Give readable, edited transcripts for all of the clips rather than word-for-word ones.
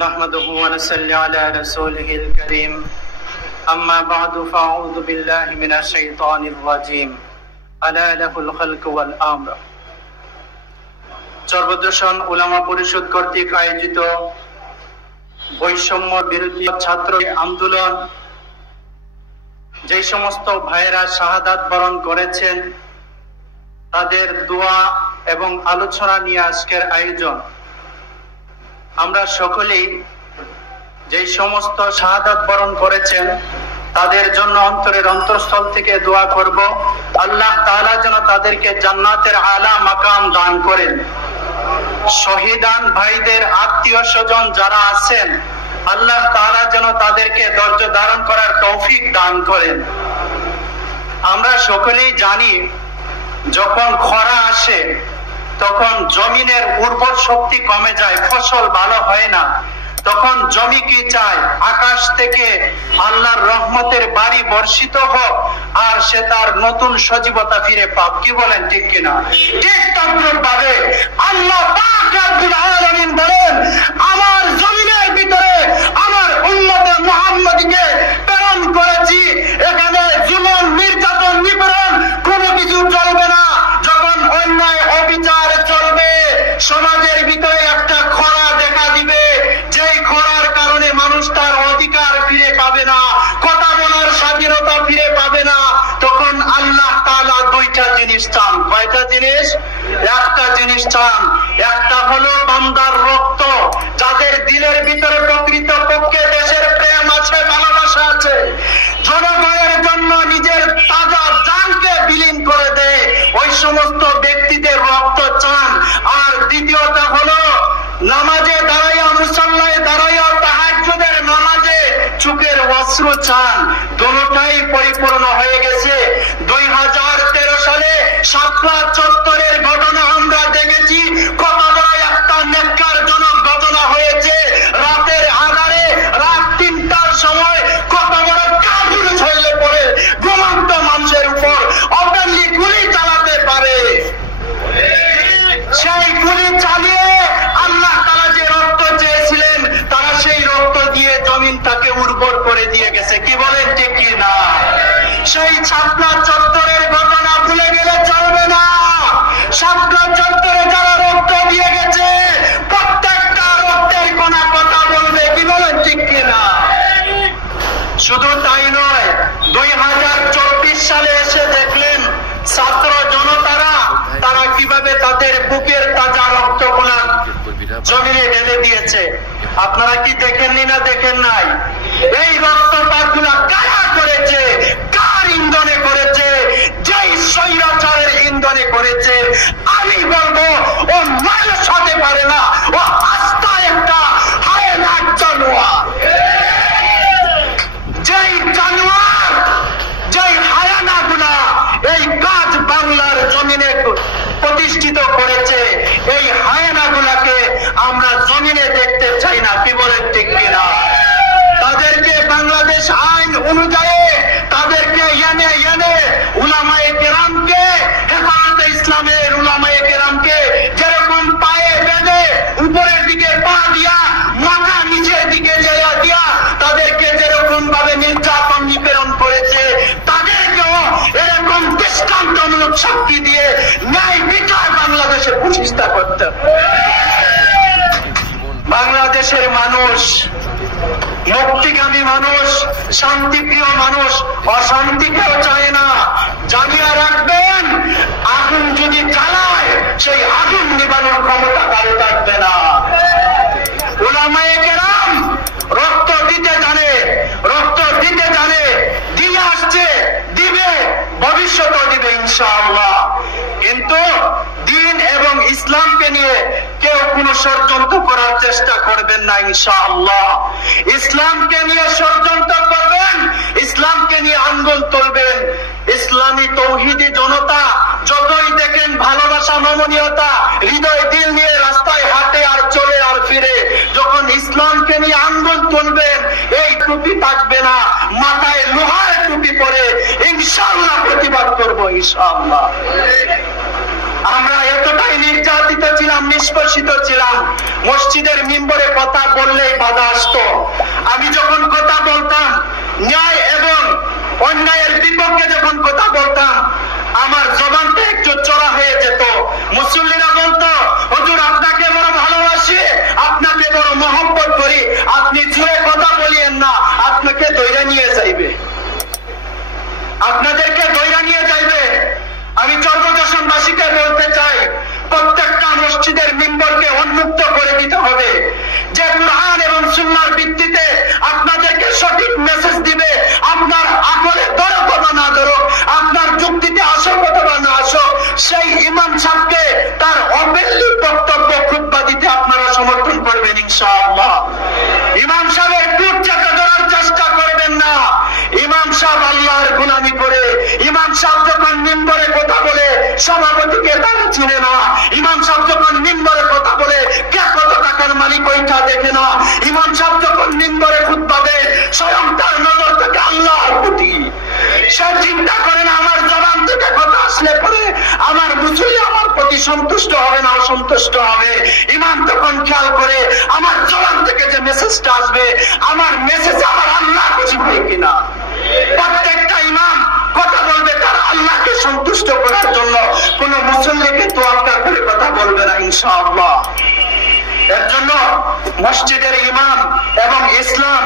نحمده ونصلي على رسوله الكريم أما بعد فأعوذ بالله من الشيطان الرجيم ألا له الخلق والأمر। চরবদ্রশন উলামা পরিষদ কর্তৃক আয়োজিত বৈষম্য বিরোধী ছাত্র আন্দোলন, যে সমস্ত ভাইয়েরা শাহাদাত বরণ করেছেন তাদের দোয়া এবং আলোচনা নিয়ে আজকের আয়োজন। আমরা সকলেই যে সমস্ত শাহাদাত বরণ করেছেন তাদের জন্য অন্তরের অন্তঃস্থল থেকে দোয়া করব, আল্লাহ তাআলা যেন তাদেরকে জান্নাতের আলা মাকাম দান করেন। শহীদান ভাইদের আত্মীয় স্বজন যারা আছেন আল্লাহ তাআলা যেন তাদেরকে ধৈর্য ধারণ করার তৌফিক দান করেন। আমরা সকলেই জানি যখন খরা আসে তখন জমিনের উর্বর শক্তি কমে যায়, ফসল ভালো হয় না। তখন জমি কি চায়? আকাশ থেকে আল্লাহর রহমতের বাড়ি বর্ষিত হোক আর সে তার নতুন সজীবতা ফিরে পাক। কি বলেন ঠিক কিনা? ঠিক তদ্রূপভাবে আল্লাহ পাক রব্বুল আলামিন বলেন, আমার জমিনের ভিতরে আমার উম্মতে মুহাম্মাদীকে প্রেরণ করেছি, এখানে জীবন নির্যাতন নিপীড়ন কোনো কিছু চলবে না। যখন অন্যায় অবিচার চলবে সমাজের ভিতরে একটা খরা দেখা দিবে, যেই খরার কারণে মানুষ তার অধিকার ফিরে পাবে না, কথা বলার স্বাধীনতা ফিরে পাবে না। তখন আল্লাহ তাআলা দুইটা জিনিস চান। কয়টা জিনিস? একটা জিনিস চান, একটা হলো বান্দার রক্ত, যাদের দিলের ভিতরে প্রকৃত পক্ষে দেশের প্রেম আছে, ভালোবাসা আছে, জনগণের জন্য নিজের তাজা জানকে বিলীন করে দেয়, ওই সমস্ত ব্যক্তিদের রক্ত চান। আর দ্বিতীয়টা হলো নামাজে দাঁড়াইয়া, মুসল্লায় দাঁড়াইয়া তাহাজ্জুদের নামাজে চোখের অশ্রু চান। দুটোটাই পরিপূর্ণ হয়ে গেছে। 2013 সালে শাপলা চত্বরের ঘটনা আমরা দেখেছি, কত বড় একটা নেককারজনক ঘটনা হয়েছে। রাতের আঁধারে রাত 3টার সময় কত বড় কাপুর ছড়িয়ে পড়ে ঘুমন্ত মানুষের উপর ওপেনলি গুলি চালাতে পারে। সেই গুলি চালিয়ে আল্লাহ তাআলা যে রক্ত চেয়েছিলেন তারা সেই রক্ত দিয়ে জমিনটাকে উর্বর করে দিয়ে গেছে। কি বলেন ঠিক কি না? সেই শাপলা চত্বরের ঘটনা ভুলে গেলে চলবে না। শাপলা চত্বরে যারা রক্ত দিয়ে গেছে প্রত্যেকটা রক্তের কোনা কথা বলবে। কি বলেন ঠিক কি না? শুধু তাই নয়, 2024 সালে এসে দেখলেন ছাত্র জনতারা তারা কিভাবে তাদের বুকের তাজা রক্ত কোনা জমিনে ঢেলে দিয়েছে। আপনারা কি দেখেননি না দেখেন নাই? এই রক্তপাত গুলা কারা করেছে? কার ইন্ধনে করেছে? যেই স্বৈরাচারের ইন্ধনে করেছে। আমি বলবো ও মানুষ হতে পারে না, ও আস্থা একটা হায়না জানোয়ার। যেই জানোয়ার, যেই হায়ানা গুলা এই কাজ বাংলার জমিনে প্রতিষ্ঠিত করেছে, এই হায়ানা গুলাকে আমরা জমিনে দেখতে চাই না। কি বলেন ঠিক কিনা? তাদেরকে বাংলাদেশ আইন অনুযায়ী তাদেরকে এনে উলামায়ে কেরামকে, হেফাজতে ইসলামের উলামায়ে কেরামকে যেরকম পায়ে বেঁধে উপরের দিকে পা দিয়া মাথা নিচের দিকে দিয়া তাদেরকে যেরকম ভাবে নির্যাতন নিপীড়ন করেছে, তাদেরকেও এরকম দৃষ্টান্তমূলক শক্তি দিয়ে ন্যায় বিচার বাংলাদেশে প্রতিষ্ঠা করতে হবে। বাংলাদেশের মানুষ মুক্তিগামী মানুষ, শান্তিপ্রিয় মানুষ, অশান্তিকেও চায় না। জানিয়ে রাখবেন, আগুন যদি জ্বালায় সেই আগুন নিবানোর ক্ষমতা কারো থাকবে না। উলামায়ে কেরাম রক্ত দিতে জানে, রক্ত দিতে জানে, দিয়ে আসছে, দিবে, ভবিষ্যতেও দিবে ইনশাআল্লাহ। কিন্তু দ্বীন এবং ইসলামকে নিয়ে কেউ কোনো ষড়যন্ত্র করার চেষ্টা করবেন না ইনশাআল্লাহ। ইসলামকে নিয়ে ষড়যন্ত্র করবেন, ইসলামকে নিয়ে আঙ্গুল তুলবেন। ইসলামী তৌহিদি জনতা যতই দেখেন ভালোবাসা, নমনীয়তা, হৃদয় দিল নিয়ে রাস্তায় হাঁটে আর চলে আর ফিরে, যখন ইসলামকে নিয়ে আঙ্গুল তুলবেন এই টুপি থাকবে না, মাথায় লোহার টুপি পরে ইনশাআল্লাহ প্রতিবাদ করবো ইনশাআল্লাহ। আমরা এতটাই নির্যাতিত ছিলাম, নিষ্পেষিত ছিলাম, মসজিদের মিম্বরে কথা বললেই বাধা আসতো। আমি যখন কথা বলতাম ন্যায় এবং অন্যায়ের বিপক্ষে, যখন কথা বলতাম আমার জবানটা একটু চড়া হয়ে যেত। মুসল্লিরা বলতো, হুজুর আপনাকে বড় ভালোবাসি, আপনাকে বড় মহব্বত করি, আপনি জোরে কথা বলিয়েন না, আপনাকে দইরা নিয়ে যাইবে, আপনাদেরকে দইরা নিয়ে যাইবে। আমি চর্বদর্শনবাসীকে বলতে চাই, প্রত্যেকটা মসজিদের মিম্বরকে উন্মুক্ত করে দিতে হবে, যে কুরআন এবং সুন্নাহর ভিত্তিতে আপনাদেরকে সঠিক মেসেজ দিবে। আপনার আকলে ধরো কথা না ধরো, আপনার যুক্তিতে আসো কথা না আসো, সেই ইমাম সাহেবকে তার অবেল্লিক বক্তব্য খুতবা দিতে আপনারা সমর্থন করবেন ইনশাআল্লাহ। ইমাম সাহেবের টুট চাকা ধরার চেষ্টা করবেন না। ইমাম সাহেব আল্লাহর গোলামি করে, ইমাম সাহেব যখন মিম্বরে কথা বলে সভাপতিকে তারা চিনে না। ইমাম সাহেব যখন মিম্বরে কথা বলে কে কত টাকার মালিক ওইটা দেখে না। ইমাম সাহেব যখন মিম্বরে খুতবা দেয় স্বয়ং তার নজর থেকে আল্লাহর প্রতি। সে চিন্তা করে না আমার জবান থেকে কথা আসলে পরে আমার মুসল্লি আমার প্রতি সন্তুষ্ট হবে না অসন্তুষ্ট হবে। ইমাম তখন খেয়াল করে আমার জবান থেকে যে মেসেজটা আসবে, আমার মেসেজে আমার আল্লাহ খুশি হয় কিনা। প্রত্যেকটা ইমাম কথা বলবে তার আল্লাহকে সন্তুষ্ট করার জন্য, কোন মুসল্লিকে তোয়াক্কা করে কথা বলবে না ইনশাআল্লাহ। এর জন্য মসজিদের ইমাম এবং ইসলাম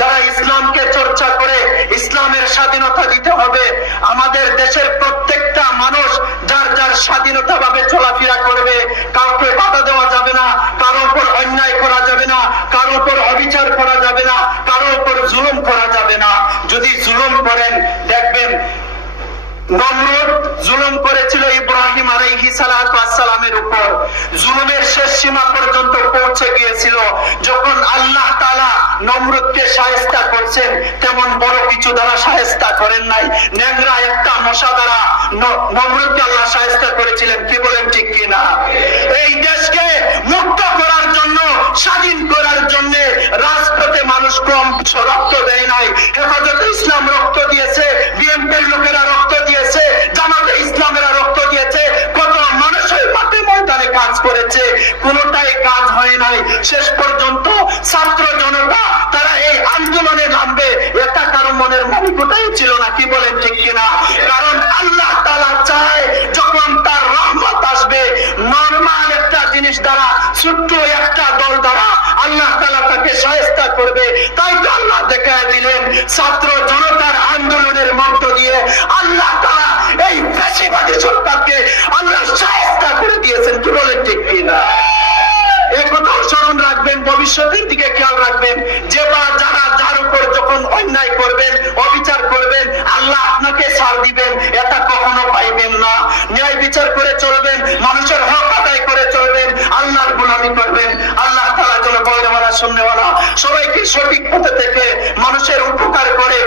যারা ইসলামকে চর্চা করে ইসলামের স্বাধীনতা দিতে হবে। আমাদের দেশের প্রত্যেকটা মানুষ যার যার স্বাধীনতা ভাবে চলাফেরা করবে, কাউকে বাধা দেওয়া যাবে না, কারো উপর অন্যায় করা যাবে না, কারো উপর অবিচার করা যাবে না, কারো উপর জুলুম করা যাবে না। যদি জুলুম করেন, দেখবেন নমরুদ জুলুম করেছিল ইব্রাহিম আলাইহিস সালাতু ওয়াস সালামের উপর, জুলুমের শেষ সীমা পর্যন্ত পৌঁছে গিয়েছিল। যখন আল্লাহ তাআলা নমরুদকে শায়েস্তা করছেন, তেমন বড় কিছু দ্বারা শায়েস্তা করেন নাই, ন্যাংরা একটা মশা দ্বারা নমরুদকে আল্লাহ শায়েস্তা করেছিলেন। কি বলেন ঠিক কিনা? এই দেশকে মুক্ত করার জন্য, স্বাধীন করার জন্য রাজপথে মানুষ কম রক্ত দেয় নাই। হেফাজতে ইসলাম রক্ত দিয়েছে, বিএনপির লোকেরা রক্ত দিয়েছে, জামাতে ইসলামেরা রক্ত দিয়েছে, কত মানুষের মাঠে ময়দানে কাজ করেছে, কোনটাই কাজ হয় নাই। শেষ পর্যন্ত ছাত্র জনতা তারা এই আন্দোলনে নামবে, এটা কারো মনের মালিকতাই ছিল না। কি বলেন ঠিক কিনা? কারণ আল্লাহ তাআলা চায় যখন তার রহমত আসবে, নরমাল একটা জিনিস দ্বারা, ছোট্ট একটা দল দ্বারা আল্লাহ তাআলা তাকে শায়েস্তা করবে। তাই তো আল্লাহ দেখায় দিলেন ছাত্র জনতার আন্দোলনের মধ্য দিয়ে আল্লাহ তাআলা এই ফ্যাসিবাদী সরকারকে আল্লাহ শায়েস্তা করে দিয়েছেন। কি বলেন ঠিক কিনা? এই কথাও স্মরণ রাখবেন, ভবিষ্যতের দিকে খেয়াল রাখবেন, যে বা যারা যার উপর যখন অন্যায় করবেন, অবিচার করবেন, আল্লাহ আপনাকে ছাড় দিবেন এটা কখনো পাইবেন না। ন্যায় বিচার করে চলবেন, মানুষের হক আদায় করে চলবেন, আল্লাহর গোলামি করবেন। আল্লাহ তাআলা যেন বলনেওয়ালা শুননেওয়ালা সবাইকে সঠিক পথে থেকে মানুষের উপকার করে